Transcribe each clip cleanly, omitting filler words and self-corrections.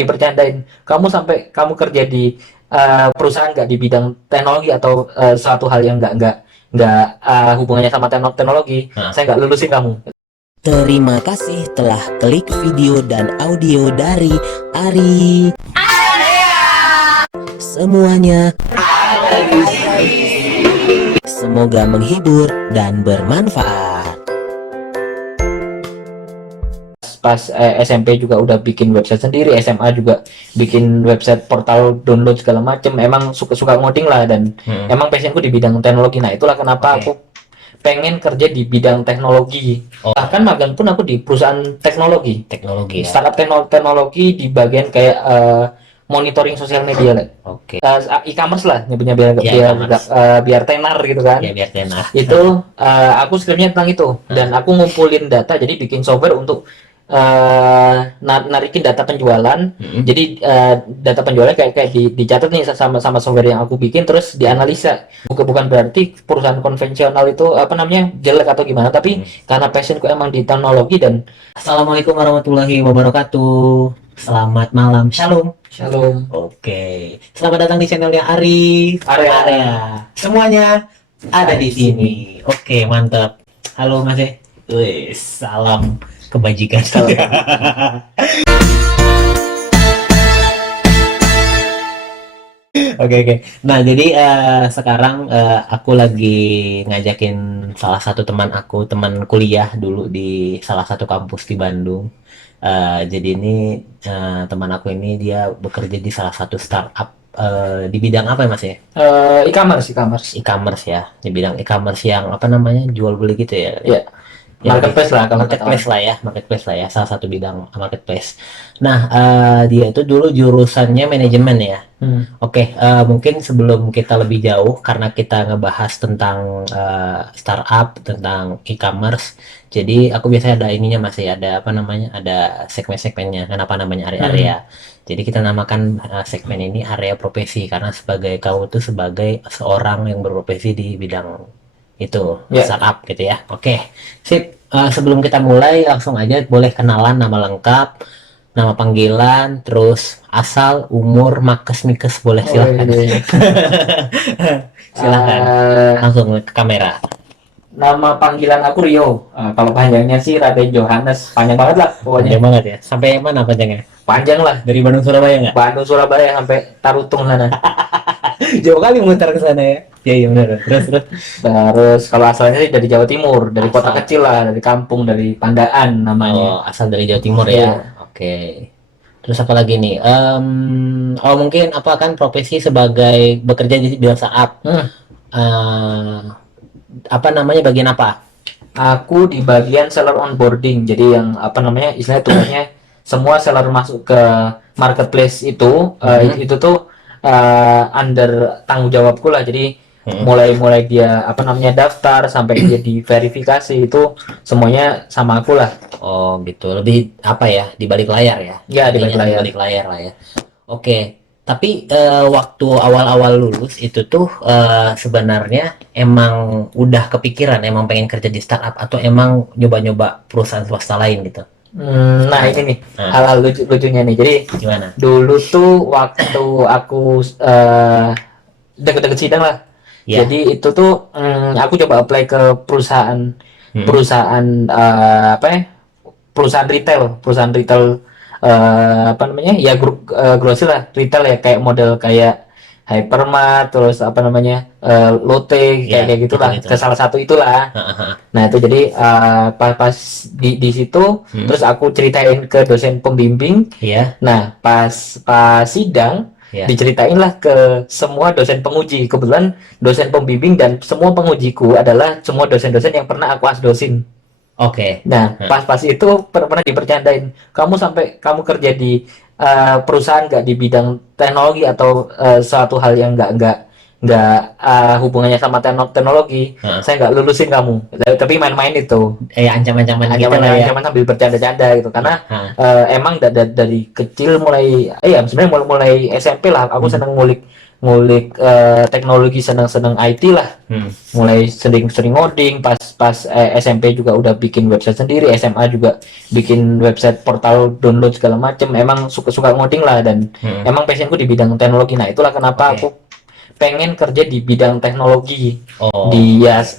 dibercandain, kamu sampai kamu kerja di perusahaan nggak di bidang teknologi atau suatu hal yang nggak hubungannya sama teknologi, saya nggak lulusin kamu. Terima kasih telah klik video dan audio dari Ari. Semuanya semoga menghibur dan bermanfaat. Pas SMP juga udah bikin website sendiri, SMA juga bikin website, portal download segala macem. Emang suka ngoding lah, dan emang passionku di bidang teknologi. Nah itulah kenapa aku pengen kerja di bidang teknologi. Bahkan magang pun aku di perusahaan teknologi ya. Startup teknologi di bagian kayak monitoring sosial media lah. E-commerce lah nyebutnya, biar tenar gitu kan. Ya, biar tenar. Itu aku skillnya tentang itu, dan aku ngumpulin data, jadi bikin software untuk narikin data penjualan. Jadi data penjualan kayak dicatat nih sama software yang aku bikin, terus dianalisa. Bukan berarti perusahaan konvensional itu jelek atau gimana, tapi karena passionku emang di teknologi. Dan Assalamualaikum warahmatullahi wabarakatuh. Selamat malam, shalom. Shalom. Oke, selamat datang di channelnya Ari. Area. Semuanya ada di sini. Oke, mantap. Halo Mas. Wih, salam kebajikan. Oke. Nah, jadi sekarang aku lagi ngajakin salah satu teman kuliah dulu di salah satu kampus di Bandung. Jadi ini teman aku ini dia bekerja di salah satu startup di bidang apa ya Mas ya? E-commerce ya, di bidang e-commerce yang jual beli gitu ya? Ya. Marketplace lah ya, salah satu bidang marketplace. Nah, dia itu dulu jurusannya manajemen ya. Oke, mungkin sebelum kita lebih jauh, karena kita ngebahas tentang startup, tentang e-commerce, jadi aku biasanya ada ininya masih ada ada segmen-segmennya. Kenapa namanya area? Jadi kita namakan segmen ini area profesi, karena kamu tuh sebagai seorang yang berprofesi di bidang itu startup gitu ya. Oke, sip. Sebelum kita mulai, langsung aja boleh kenalan nama lengkap, nama panggilan, terus asal, umur, makes mikes, boleh silahkan. Silahkan langsung ke kamera. Nama panggilan aku Rio. Kalau panjangnya sih Raden Johannes. Panjang banget lah pokoknya. Panjang banget ya. Sampai mana panjangnya? Panjang lah. Dari Bandung Surabaya nggak? Bandung Surabaya sampai Tarutung sana. Jauh kali muter ke sana ya. Iya benar. Terus kalau asalnya sih dari Jawa Timur, dari kota kecil lah, dari kampung, dari Pandaan namanya. Asal dari Jawa Timur ya. Oke. Terus apa lagi nih? Mungkin profesi sebagai bekerja di bidang startup. Bagian apa? Aku di bagian seller onboarding. Jadi yang istilahnya tugasnya semua seller masuk ke marketplace itu itu tuh under tanggung jawabku lah. Jadi mulai dia daftar sampai dia diverifikasi, itu semuanya sama aku lah. Oh gitu, lebih di balik layar ya? Ya, di balik layar lah ya. Oke, tapi waktu awal-awal lulus itu tuh sebenarnya emang udah kepikiran emang pengen kerja di startup, atau emang nyoba-nyoba perusahaan swasta lain gitu? Nah ini nih hal-hal lucunya nih. Jadi gimana? Dulu tuh waktu aku deket-deket sidang lah. Jadi itu tuh aku coba apply ke perusahaan retail, ya grosir lah, retail ya, kayak model kayak Hypermart, terus Lotte, kayak gitu lah, ke salah satu itulah. Nah itu jadi pas di situ, terus aku ceritain ke dosen pembimbing. Nah pas sidang diceritain lah ke semua dosen penguji. Kebetulan dosen pembimbing dan semua pengujiku adalah semua dosen-dosen yang pernah aku asdosin. Oke. Nah pas itu pernah dibercandain, kamu sampai kamu kerja di perusahaan nggak di bidang teknologi atau suatu hal yang nggak hubungannya sama teknologi, saya nggak lulusin kamu. Tapi main-main itu. Ancaman-ancaman gitu lah ya. Ancaman sambil bercanda-canda gitu, karena emang dari kecil sebenarnya mulai SMP lah aku seneng ngulik ngulik teknologi, senang-senang IT lah. Mulai sering ngoding, pas SMP juga udah bikin website sendiri, SMA juga bikin website, portal download segala macem. Emang suka ngoding lah, dan emang passionku di bidang teknologi. Nah itulah kenapa aku pengen kerja di bidang teknologi. Di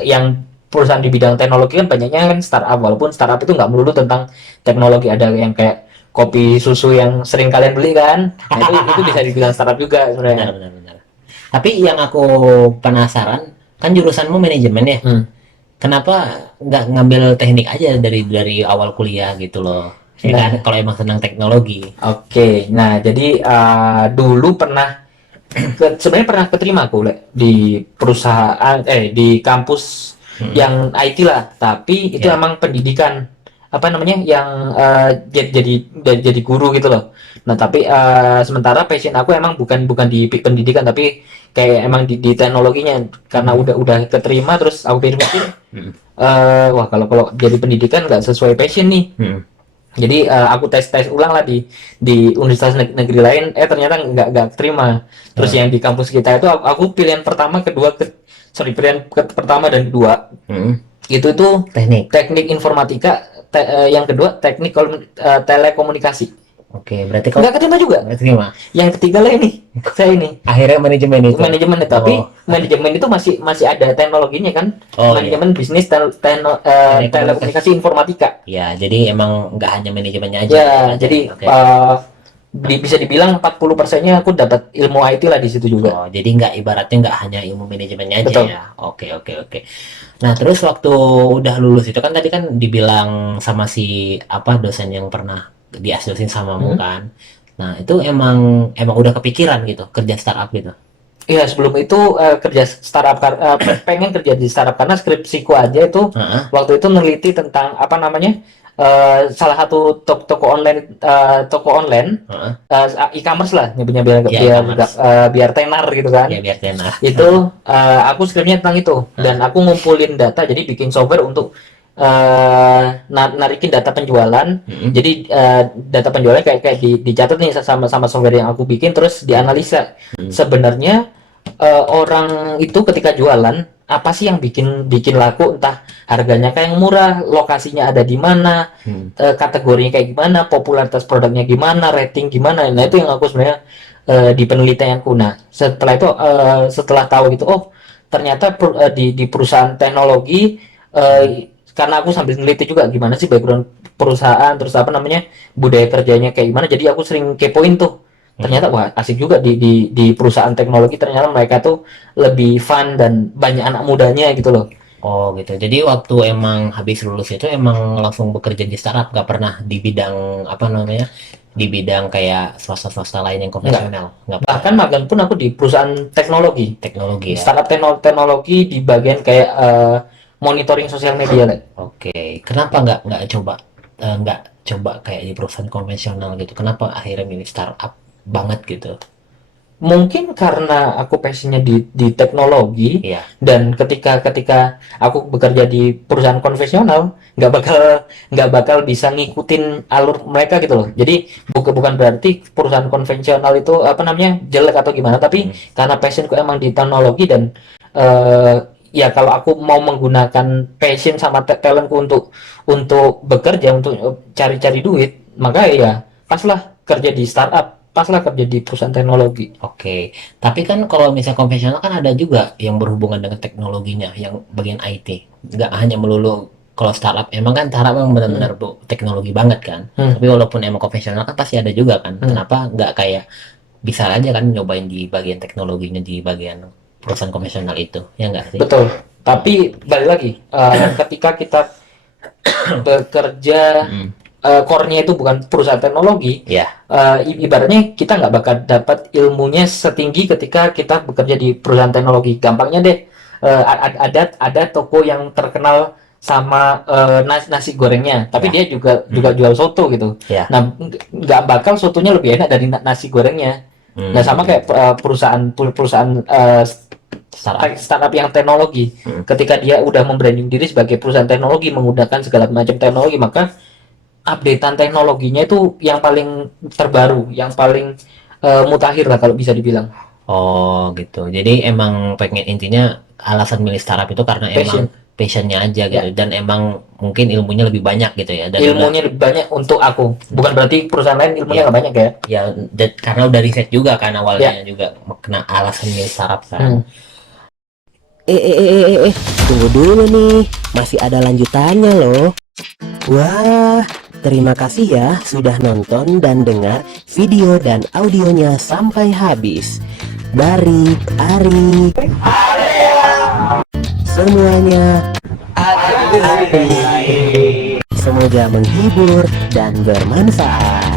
yang perusahaan di bidang teknologi kan banyaknya kan startup, walaupun startup itu nggak melulu tentang teknologi, ada yang kayak kopi susu yang sering kalian beli kan. Nah, itu bisa dibilang startup juga sebenarnya. Benar. Tapi yang aku penasaran, kan jurusanmu manajemen ya. Kenapa nggak ngambil teknik aja dari awal kuliah gitu loh? Ya kan, kalau emang senang teknologi. Oke, nah jadi dulu sebenarnya pernah keterima aku di perusahaan di kampus yang IT lah, tapi itu emang pendidikan apa namanya yang jadi guru gitu loh. Nah tapi sementara passion aku emang bukan di pendidikan, tapi kayak emang di teknologinya, karena udah keterima. Terus aku pikir wah kalau jadi pendidikan nggak sesuai passion nih. Jadi aku tes ulang lah di universitas negeri lain, ternyata nggak terima. Terus yang di kampus kita itu aku pilihan pertama, pilihan pertama dan kedua itu teknik informatika, yang kedua teknik telekomunikasi. Oke, berarti nggak keterima juga. nggak terima. Yang ketiga lah saya ini Akhirnya manajemen itu. tapi manajemen itu masih ada teknologinya kan. Manajemen bisnis telekomunikasi informatika. Ya, jadi emang nggak hanya manajemennya aja. Ya, jadi bisa dibilang 40%-nya aku dapat ilmu IT lah di situ juga. Jadi ibaratnya nggak hanya ilmu manajemennya aja. Betul. Ya. Oke. Nah, terus waktu udah lulus itu kan tadi kan dibilang sama si dosen yang pernah diasdosin samamu kan. Nah, itu emang udah kepikiran gitu kerja startup gitu. Iya, sebelum itu kerja startup, pengen kerja di startup karena skripsiku aja itu waktu itu meneliti tentang apa namanya, salah satu toko online, e-commerce lah nyebutnya, biar tenar gitu kan. Ya, biar tenar. Itu aku skripnya tentang itu, dan aku ngumpulin data, jadi bikin software untuk narikin data penjualan. Jadi data penjualan kayak dicatat nih sama software yang aku bikin, terus dianalisa sebenarnya orang itu ketika jualan apa sih yang bikin laku, entah harganya kayak murah, lokasinya ada di mana, kategorinya kayak gimana, popularitas produknya gimana, rating gimana. Nah itu yang aku sebenarnya di penelitianku. Nah setelah itu setelah tahu gitu, oh ternyata di perusahaan teknologi, karena aku sambil neliti juga gimana sih background perusahaan, terus apa namanya budaya kerjanya kayak gimana, jadi aku sering kepoin tuh. Ternyata wah asik juga di perusahaan teknologi, ternyata mereka tuh lebih fun dan banyak anak mudanya gitu loh. Oh gitu. Jadi waktu emang habis lulus itu emang langsung bekerja di startup, gak pernah di bidang di bidang kayak swasta lain yang konvensional. Nggak pernah. Bahkan magang pun aku di perusahaan teknologi Teknologi ya. startup teknologi di bagian kayak monitoring sosial media. Oke. Kenapa nggak coba kayak di perusahaan konvensional gitu? Kenapa akhirnya milih startup banget gitu? Mungkin karena aku passionnya di teknologi, dan ketika aku bekerja di perusahaan konvensional nggak bakal bisa ngikutin alur mereka gitu loh. Jadi bukan berarti perusahaan konvensional itu apa namanya jelek atau gimana, tapi karena passionku emang di teknologi, dan ya kalau aku mau menggunakan passion sama talentku untuk bekerja, untuk cari duit, maka ya paslah kerja di startup, paslah kerja di perusahaan teknologi. Oke, tapi kan kalau misalnya konvensional kan ada juga yang berhubungan dengan teknologinya, yang bagian IT. Nggak hanya melulu kalau startup, emang kan startup memang benar-benar teknologi banget kan. Tapi walaupun emang konvensional kan pasti ada juga kan. Kenapa nggak kayak bisa aja kan nyobain di bagian teknologinya di bagian perusahaan konvensional itu, ya nggak sih? Betul. Tapi balik lagi, ketika kita bekerja, core-nya itu bukan perusahaan teknologi, ibaratnya kita nggak bakal dapat ilmunya setinggi ketika kita bekerja di perusahaan teknologi. Gampangnya deh, ada toko yang terkenal sama nasi gorengnya, tapi dia juga jual soto gitu. Nah nggak bakal sotonya lebih enak dari nasi gorengnya. Nah sama kayak perusahaan startup yang teknologi, ketika dia udah membranding diri sebagai perusahaan teknologi, menggunakan segala macam teknologi, maka updatean teknologinya itu yang paling terbaru, yang paling mutakhir lah kalau bisa dibilang. Oh gitu. Jadi emang pengen intinya alasan milih startup itu karena Passion. emang passionnya aja gitu Ya, dan emang mungkin ilmunya lebih banyak gitu ya dan udah ilmunya lebih banyak untuk aku. Bukan berarti perusahaan lain ilmunya ya nggak banyak ya. ya karena udah riset juga kan Ya. awalnya juga kena alasan milih startup kan. Hmm. Tunggu dulu nih, masih ada lanjutannya loh. Wah, terima kasih ya sudah nonton dan dengar video dan audionya sampai habis. Dari Ari, semuanya semoga menghibur dan bermanfaat.